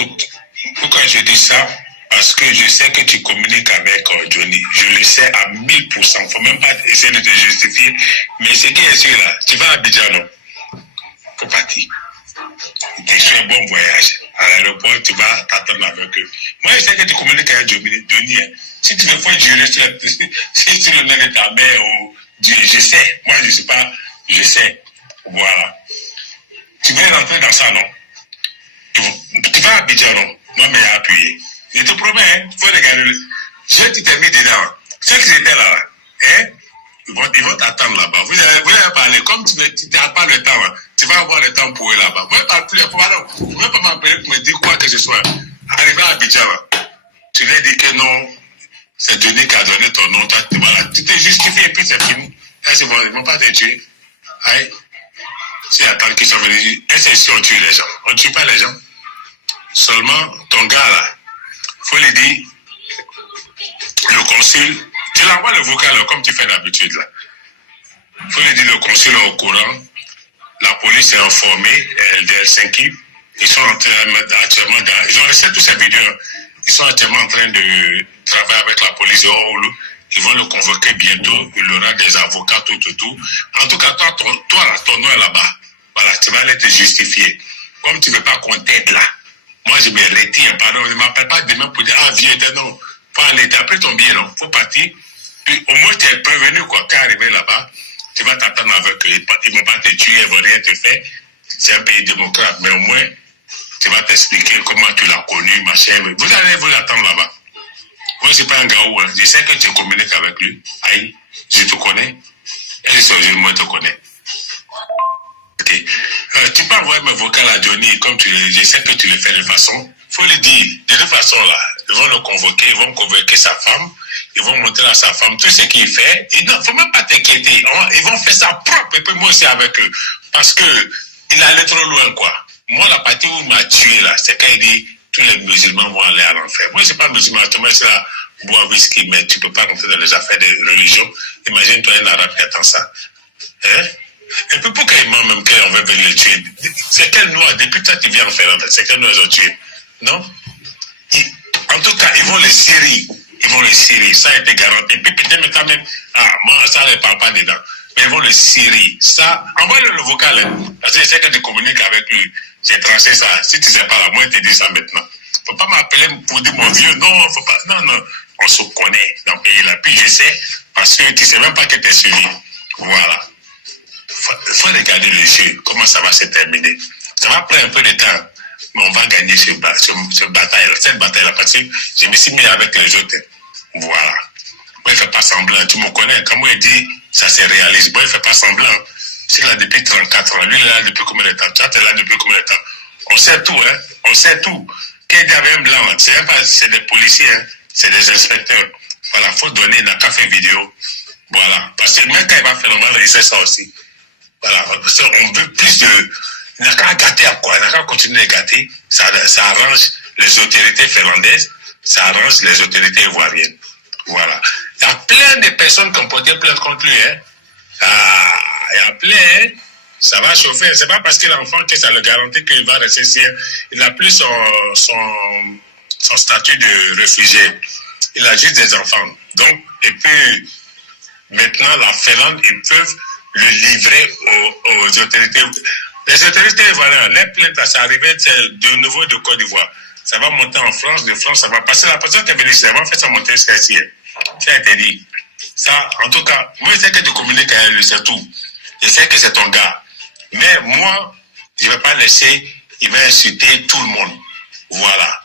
Écoute, pourquoi je dis ça? Parce que je sais que tu communiques avec Johnny. Je le sais à 1000%. Faut même pas essayer de te justifier. Mais ce qui est sûr là, tu vas à Abidjan, non? Faut partir. Tu fais un bon voyage. À l'aéroport, tu vas t'attendre avec eux. Moi, je sais que tu communiques avec Johnny. Hein. Si tu veux faire jurer si tu le mets de ta mère ou Dieu, je sais. Moi, je ne sais pas. Je sais. Voilà. Tu veux rentrer dans ça, non? Tu vas à Abidjan, non? Moi, mais appuyer. Je te promets, hein, il faut regarder. Je t'ai mis dedans. Ceux qui étaient là, hein, ils vont t'attendre là-bas. Vous allez parler. Comme tu n'as pas le temps, hein, tu vas avoir le temps pour eux là-bas. Vous ne pouvez pas m'appeler pour me dire quoi que ce soit. Arrivé à Abidjan, tu lui as dit que non, c'est Johnny qui a donné ton nom. Toi, voilà, tu t'es justifié et puis c'est fini. Ils ne vont pas te tuer. Aïe. C'est attendre qu'ils sont venus. Et c'est si on tue les gens. On ne tue pas les gens. Seulement, ton gars là, il faut lui dire, le consul, tu l'envoies le vocal comme tu fais d'habitude là. Il faut lui dire, le consul est au courant, la police est informée de Helsinki, ils sont actuellement ils ont laissé tous ces vidéos là. Ils sont actuellement en train de travailler avec la police de Oulu. Ils vont le convoquer bientôt, il aura des avocats, tout. En tout cas, toi ton nom est là-bas. Voilà, tu vas aller te justifier. Comme tu ne veux pas qu'on t'aide là. Moi, je me retiens, pardon, ne m'appelle pas demain pour dire, ah, viens, non, faut aller, t'as pris ton billet, non, faut partir. Puis, au moins, tu es prévenu, quoi, quand arrivé là-bas, tu vas t'attendre avec eux, ils ne vont pas te tuer, ils ne vont rien te faire. C'est un pays démocrate, mais au moins, tu vas t'expliquer comment tu l'as connu, machin. Vous allez vous l'attendre là-bas. Moi, je ne suis pas un gaou, hein. Je sais que tu communiques avec lui. Aïe, je te connais. Et je te connais. Okay. Tu peux envoyer mes vocales à Johnny, comme je sais que tu le fais de façon. Il faut lui dire, de toute façon là, ils vont le convoquer, ils vont convoquer sa femme, ils vont montrer à sa femme tout ce qu'il fait. Il ne faut même pas t'inquiéter, ils vont faire ça propre, et puis moi aussi avec eux. Parce que il allait trop loin, quoi. Moi, la partie où il m'a tué là, c'est quand il dit tous les musulmans vont aller à l'enfer. Moi, je ne suis pas musulman, moi, c'est là, boire whisky, mais tu ne peux pas rentrer dans les affaires de religion. Imagine-toi un arabe qui attend ça. Hein? Et puis pourquoi ils mentent même qu'on veut venir le tuer? C'est quel noir, depuis toi tu viens en Finlande, c'est quel noir ils ont tué? Non? En tout cas, ils vont les serrer. Ils vont les serrer, ça a été garanti. Puis peut-être quand même, moi ça ne parle pas dedans. Mais ils vont le serrer. Ça, envoie-le le vocal, hein, parce que je sais que tu communiques avec lui. J'ai tranché ça. Si tu ne sais pas là, moi je te dis ça maintenant. Faut pas m'appeler pour dire mon vieux, non, faut pas. Non, on se connaît dans le pays là. Puis je sais, parce que tu ne sais même pas que tu es suivi. Voilà. Il faut regarder le jeu, comment ça va se terminer. Ça va prendre un peu de temps, mais on va gagner cette bataille-là, parce que je me suis mis avec les autres. Voilà. Moi, il ne fait pas semblant, tu me connais, comme il dit, ça se réalise. Moi, il ne fait pas semblant. Je suis là depuis 34 ans, lui, il est là depuis combien de temps? Toi, tu es là depuis combien de temps? On sait tout, hein? On sait tout. Qu'il y avait un blanc, c'est des policiers, hein? C'est des inspecteurs. Voilà, il faut donner dans le café vidéo. Voilà. Parce que même quand il va faire, on va réaliser ça aussi. Voilà, on veut plus de... Il n'a qu'à gâter à quoi? Il n'a qu'à continuer à gâter. Ça arrange les autorités finlandaises, ça arrange les autorités ivoiriennes. Voilà. Il y a plein de personnes qui ont porté plainte contre lui. Hein. Il y a plein. Hein. Ça va chauffer. C'est pas parce qu'il est enfant que ça le garantit qu'il va rester ici. Il n'a plus son statut de réfugié. Il a juste des enfants. Donc, et puis, maintenant, la Finlande, ils peuvent le livrer aux autorités. Les autorités ivoiriennes, les plaintes, ça arrivait de nouveau de Côte d'Ivoire. Ça va monter en France, de France, ça va passer. La personne qui est venue ici, ça va faire ça monter jusqu'à ici. Ça a été dit. Ça, en tout cas, moi, je sais que tu communiques avec lui, c'est tout. Je sais que c'est ton gars. Mais moi, je ne vais pas laisser, il va insulter tout le monde. Voilà.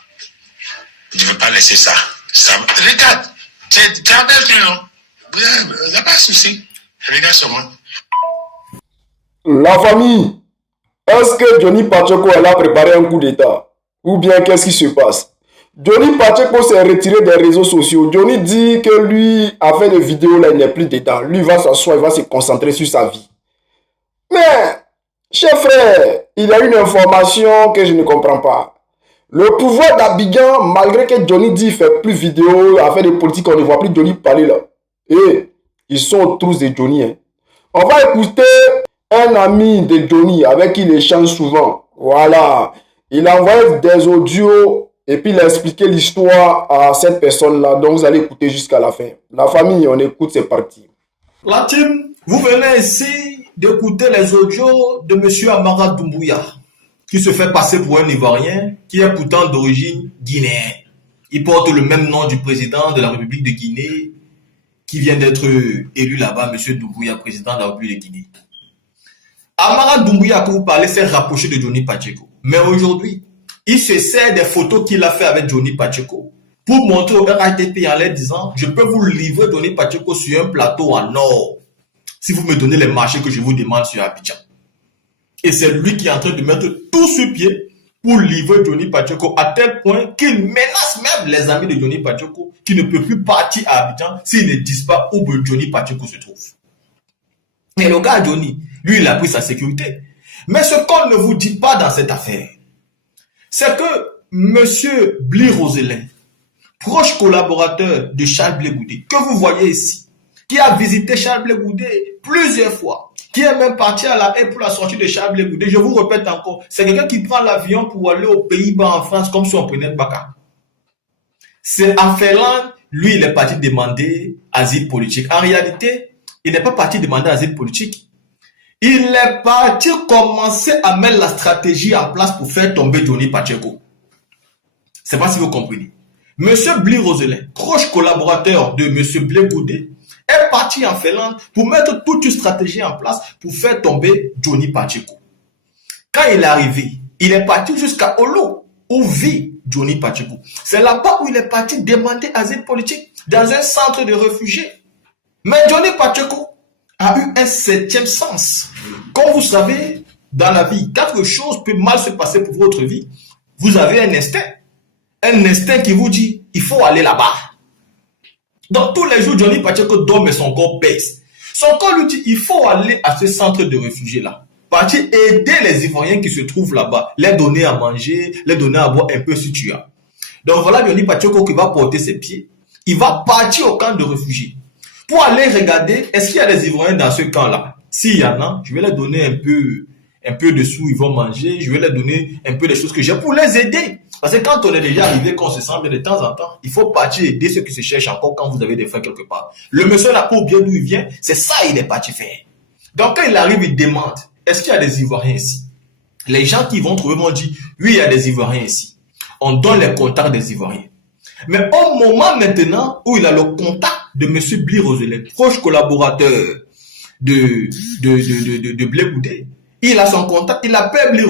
Je ne vais pas laisser ça. Regarde, tu es avec lui, non? Il n'y a pas de souci. Regarde sur moi. La famille, est-ce que Johnny Pacheco a préparé un coup d'État? Ou bien qu'est-ce qui se passe? Johnny Pacheco s'est retiré des réseaux sociaux. Johnny dit que lui a fait des vidéos là, il n'est plus dedans. Lui va s'asseoir, il va se concentrer sur sa vie. Mais, cher frère, il y a une information que je ne comprends pas. Le pouvoir d'Abidjan, malgré que Johnny dit qu'il ne fait plus vidéo, a fait des politiques, on ne voit plus Johnny parler là. Et ils sont autour de Johnny. Hein. On va écouter un ami de Johnny avec qui il échange souvent. Voilà. Il a envoyé des audios et puis il a expliqué l'histoire à cette personne-là. Donc vous allez écouter jusqu'à la fin. La famille, on écoute, c'est parti. La team, vous venez ici d'écouter les audios de M. Amara Doumbouya, qui se fait passer pour un Ivoirien, qui est pourtant d'origine guinéenne. Il porte le même nom du président de la République de Guinée, qui vient d'être élu là-bas, M. Doumbouya, président de la République de Guinée. Amara Doumbouya, que vous parlez, s'est rapproché de Johnny Pacheco. Mais aujourd'hui, il se sert des photos qu'il a fait avec Johnny Pacheco pour montrer au RATP en leur disant « Je peux vous livrer Johnny Pacheco sur un plateau en or si vous me donnez les marchés que je vous demande sur Abidjan. » Et c'est lui qui est en train de mettre tout sur pied pour livrer Johnny Pacheco à tel point qu'il menace même les amis de Johnny Pacheco qui ne peuvent plus partir à Abidjan s'ils ne disent pas où Johnny Pacheco se trouve. Et le gars Johnny, lui, il a pris sa sécurité. Mais ce qu'on ne vous dit pas dans cette affaire, c'est que M. Bli Roselin, proche collaborateur de Charles Blé Goudé, que vous voyez ici, qui a visité Charles Blé Goudé plusieurs fois, qui est même parti à la haie pour la sortie de Charles Blé Goudé, je vous répète encore, c'est quelqu'un qui prend l'avion pour aller aux Pays-Bas en France comme si on prenait le Baka. C'est à Ferland, lui, il est parti demander asile politique. En réalité, il n'est pas parti demander asile politique. Il est parti commencer à mettre la stratégie en place pour faire tomber Johnny Pacheco. C'est pas si vous comprenez. Monsieur Bli Roselin, proche collaborateur de Monsieur Blé Goudé, est parti en Finlande pour mettre toute une stratégie en place pour faire tomber Johnny Pacheco. Quand il est arrivé, il est parti jusqu'à Olo, où vit Johnny Pacheco. C'est là-bas où il est parti demander asile politique, dans un centre de réfugiés. Mais Johnny Pacheco a eu un septième sens. Comme vous savez, dans la vie, quelque chose peut mal se passer pour votre vie. Vous avez un instinct. Un instinct qui vous dit, il faut aller là-bas. Donc tous les jours, Johnny Pacheco dort, mais son corps baisse. Son corps lui dit, il faut aller à ce centre de réfugiés-là. Partir aider les Ivoiriens qui se trouvent là-bas. Les donner à manger, les donner à boire un peu si tu as. Donc voilà Johnny Pacheco qui va porter ses pieds. Il va partir au camp de réfugiés. Pour aller regarder, est-ce qu'il y a des Ivoiriens dans ce camp-là? S'il y en a, je vais leur donner un peu de sous, ils vont manger. Je vais leur donner un peu des choses que j'ai pour les aider. Parce que quand on est déjà arrivé, qu'on se sent bien de temps en temps, il faut partir aider ceux qui se cherchent encore quand vous avez des frères quelque part. Le monsieur n'a pas oublié d'où il vient, c'est ça il est parti faire. Donc quand il arrive, il demande, est-ce qu'il y a des Ivoiriens ici? Les gens qui vont trouver vont dire, oui, il y a des Ivoiriens ici. On donne les contacts des Ivoiriens. Mais au moment maintenant où il a le contact de M. Bli Roselin, proche collaborateur de Blé Goudé, il a son contact, il appelle Bli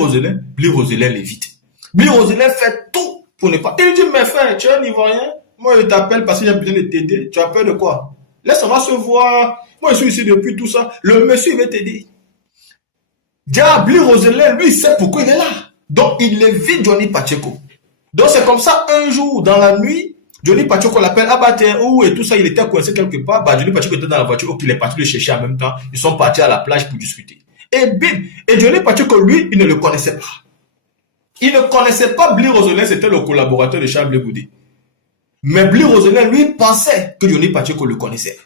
Roselin l'évite. Bli Roselin fait tout pour ne pas. Il dit, mais frère, tu es un Ivoirien, moi je t'appelle parce que j'ai besoin de t'aider. Tu as peur de quoi? Laisse-moi se voir. Moi je suis ici depuis tout ça. Le monsieur il veut t'aider. Bli Roselin, lui il sait pourquoi il est là. Donc il évite Johnny Pacheco. Donc c'est comme ça, un jour, dans la nuit, Johnny Pacheco l'appelle, ah bah tiens, où et tout ça, il était coincé quelque part, bah Johnny Pacheco était dans la voiture, il est parti le chercher en même temps, ils sont partis à la plage pour discuter. Et bim, et Johnny Pacheco, lui, il ne le connaissait pas. Il ne connaissait pas Bli Roselin, c'était le collaborateur de Charles Blé Goudé. Mais Bli Roselin, lui, pensait que Johnny Pacheco le connaissait.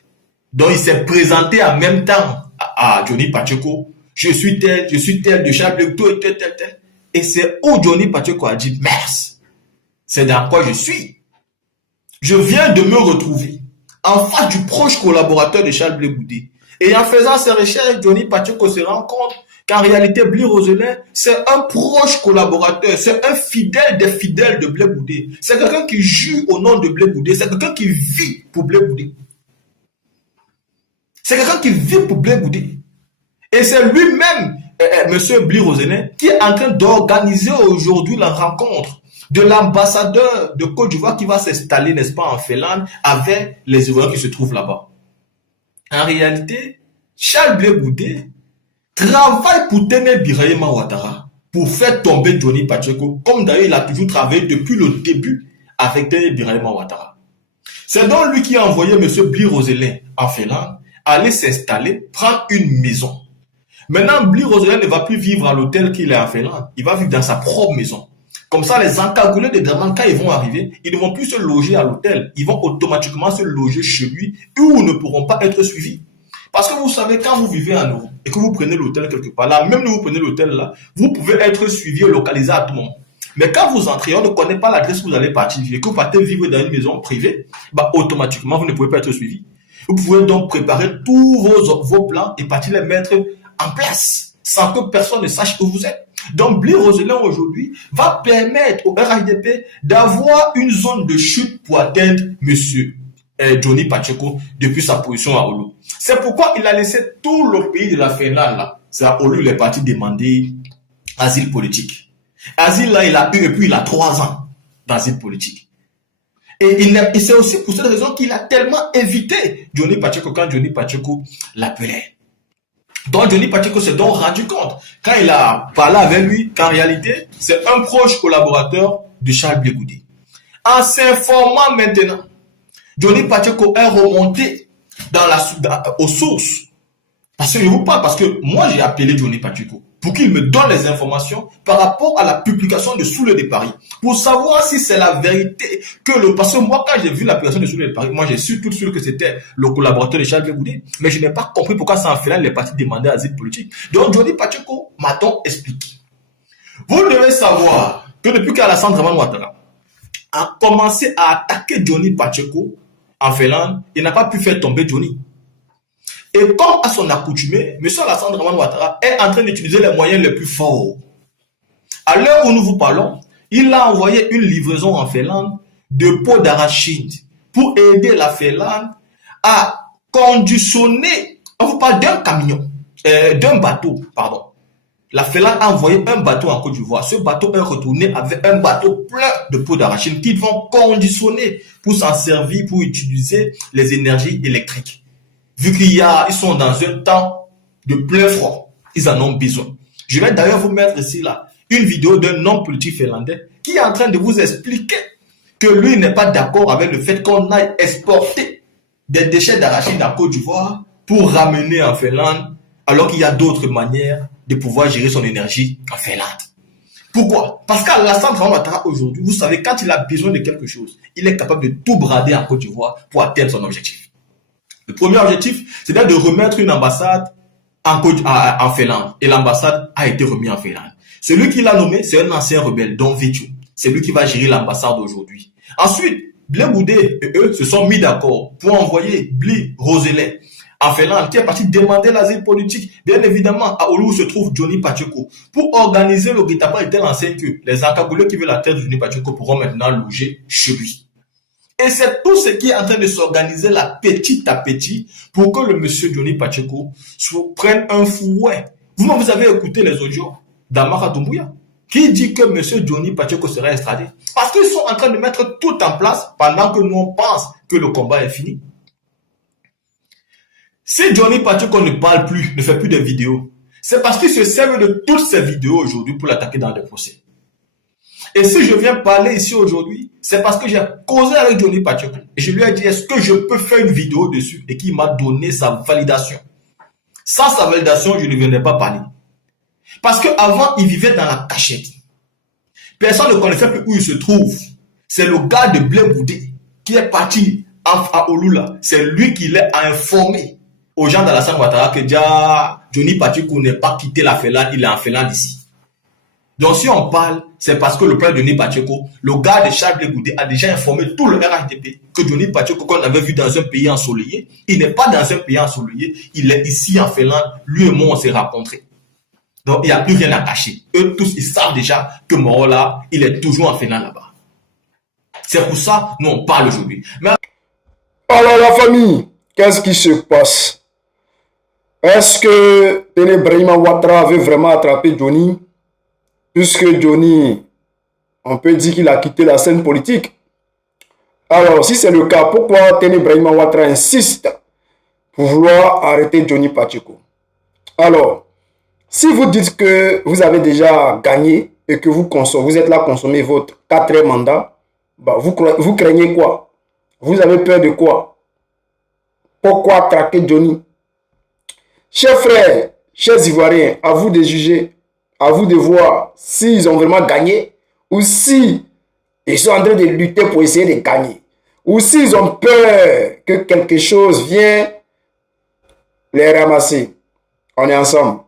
Donc il s'est présenté en même temps à Johnny Pacheco, je suis tel de Charles Blé Goudé, tel. Et c'est où Johnny Pacheco a dit, merci. C'est dans quoi je suis. Je viens de me retrouver en face du proche collaborateur de Charles Blé Goudé. Et en faisant ses recherches, Johnny Pacheco se rend compte qu'en réalité, Bli Roselin, c'est un proche collaborateur, c'est un fidèle des fidèles de Blé Goudé. C'est quelqu'un qui jure au nom de Blé Goudé, c'est quelqu'un qui vit pour Blé Goudé. C'est quelqu'un qui vit pour Blé Goudé. Et c'est lui-même, M. Bli Roselin, qui est en train d'organiser aujourd'hui la rencontre de l'ambassadeur de Côte d'Ivoire qui va s'installer, n'est-ce pas, en Finlande, avec les Ivoiriens qui se trouvent là-bas. En réalité, Charles Blé Goudé travaille pour Téné Birahima Ouattara pour faire tomber Johnny Pacheco, comme d'ailleurs il a toujours travaillé depuis le début avec Téné Birahima Ouattara. C'est donc lui qui a envoyé M. Bli Roselin en Finlande aller s'installer, prendre une maison. Maintenant, Bli Roselin ne va plus vivre à l'hôtel qu'il est en Finlande, il va vivre dans sa propre maison. Comme ça, les encagoulés de Draman, quand ils vont arriver, ils ne vont plus se loger à l'hôtel. Ils vont automatiquement se loger chez lui où ils ne pourront pas être suivis. Parce que vous savez, quand vous vivez en Europe et que vous prenez l'hôtel quelque part, là, même si vous prenez l'hôtel là, vous pouvez être suivi et localisé à tout moment. Mais quand vous entrez, on ne connaît pas l'adresse où vous allez partir et que vous partez vivre dans une maison privée, bah, automatiquement, vous ne pouvez pas être suivi. Vous pouvez donc préparer tous vos plans et partir les mettre en place sans que personne ne sache où vous êtes. Donc, Blé Roselin aujourd'hui va permettre au RHDP d'avoir une zone de chute pour atteindre monsieur Johnny Pacheco depuis sa position à Oulu. C'est pourquoi il a laissé tout le pays de la Finlande là. C'est à Oulu il est parti demander asile politique. Asile là, il a eu et puis il a 3 ans d'asile politique. Et c'est aussi pour cette raison qu'il a tellement évité Johnny Pacheco quand Johnny Pacheco l'appelait. Donc Johnny Pacheco s'est donc rendu compte, quand il a parlé avec lui, qu'en réalité, c'est un proche collaborateur de Charles Blé Goudé. En s'informant maintenant, Johnny Pacheco est remonté aux sources. Parce que je vous parle, parce que moi j'ai appelé Johnny Pacheco pour qu'il me donne les informations par rapport à la publication de Soulé de Paris, pour savoir si c'est la vérité parce que moi quand j'ai vu la publication de Soulé de Paris, moi j'ai su tout de suite que c'était le collaborateur de Charles Blé Goudé, mais je n'ai pas compris pourquoi ça en fait là les partis demandaient asile politique. Donc Johnny Pacheco m'a donc expliqué. Vous devez savoir que depuis qu'Alassane Dramane Ouattara a commencé à attaquer Johnny Pacheco en Finlande, il n'a pas pu faire tomber Johnny. Et comme à son accoutumé, M. Alassane Dramane Ouattara est en train d'utiliser les moyens les plus forts. À l'heure où nous vous parlons, il a envoyé une livraison en Finlande de pots d'arachide pour aider la Finlande à conditionner, on vous parle d'un camion, d'un bateau, pardon. La Finlande a envoyé un bateau en Côte d'Ivoire. Ce bateau est retourné avec un bateau plein de pots d'arachide qu'ils vont conditionner pour s'en servir, pour utiliser les énergies électriques. Vu qu'ils sont dans un temps de plein froid, ils en ont besoin. Je vais d'ailleurs vous mettre ici là une vidéo d'un homme politique finlandais qui est en train de vous expliquer que lui n'est pas d'accord avec le fait qu'on aille exporter des déchets d'arachide en Côte d'Ivoire pour ramener en Finlande, alors qu'il y a d'autres manières de pouvoir gérer son énergie en Finlande. Pourquoi? Parce qu'Alassane Dramane Ouattara aujourd'hui, vous savez, quand il a besoin de quelque chose, il est capable de tout brader en Côte d'Ivoire pour atteindre son objectif. Le premier objectif, c'est de remettre une ambassade en Finlande. Et l'ambassade a été remise en Finlande. Celui qui l'a nommé, c'est un ancien rebelle, Don Vétu. C'est lui qui va gérer l'ambassade aujourd'hui. Ensuite, Blé Goudé et eux se sont mis d'accord pour envoyer Blé Roselin en Finlande, qui est parti demander l'asile politique, bien évidemment, à Oulu où se trouve Johnny Pacheco, pour organiser le guet-apens de telle enseigne que les encagoulés qui veulent la tête de Johnny Pacheco pourront maintenant loger chez lui. Et c'est tout ce qui est en train de s'organiser là, petit à petit, pour que le monsieur Johnny Pacheco prenne un fouet. Vous avez écouté les audios d'Amara Doumbouya, qui dit que monsieur Johnny Pacheco serait extradé. Parce qu'ils sont en train de mettre tout en place pendant que nous on pense que le combat est fini. Si Johnny Pacheco ne parle plus, ne fait plus de vidéos, c'est parce qu'il se sert de toutes ces vidéos aujourd'hui pour l'attaquer dans des procès. Et si je viens parler ici aujourd'hui, c'est parce que j'ai causé avec Johnny Pacheco. Et je lui ai dit, est-ce que je peux faire une vidéo dessus? Et qu'il m'a donné sa validation. Sans sa validation, je ne venais pas parler. Parce qu'avant, il vivait dans la cachette. Personne ne connaissait plus où il se trouve. C'est le gars de Blé Goudé qui est parti à Oulu. C'est lui qui l'a informé aux gens d'Alassane Ouattara que Johnny Pacheco n'est pas quitté la Finlande, il est en Finlande ici. Donc si on parle, c'est parce que le père de Johnny Pacheco, le gars de Charles Blé Goudé, a déjà informé tout le RHDP que Johnny Pacheco, qu'on avait vu dans un pays ensoleillé, il n'est pas dans un pays ensoleillé, il est ici en Finlande, lui et moi on s'est rencontrés. Donc il n'y a plus rien à cacher. Eux tous, ils savent déjà que Morola, il est toujours en Finlande là-bas. C'est pour ça nous on parle aujourd'hui. Mais... Alors la famille, qu'est-ce qui se passe? Est-ce que Téné Brahima Ouattara avait vraiment attrapé Johnny? Puisque Johnny, on peut dire qu'il a quitté la scène politique. Alors, si c'est le cas, pourquoi Téné Brahima Ouattara insiste pour vouloir arrêter Johnny Pacheco? Alors, si vous dites que vous avez déjà gagné et que vous êtes là à consommer votre 4e mandat, bah vous craignez quoi? Vous avez peur de quoi? Pourquoi traquer Johnny? Chers frères, chers Ivoiriens, à vous de juger. À vous de voir s'ils ont vraiment gagné ou si ils sont en train de lutter pour essayer de gagner. Ou s'ils ont peur que quelque chose vienne les ramasser. On est ensemble.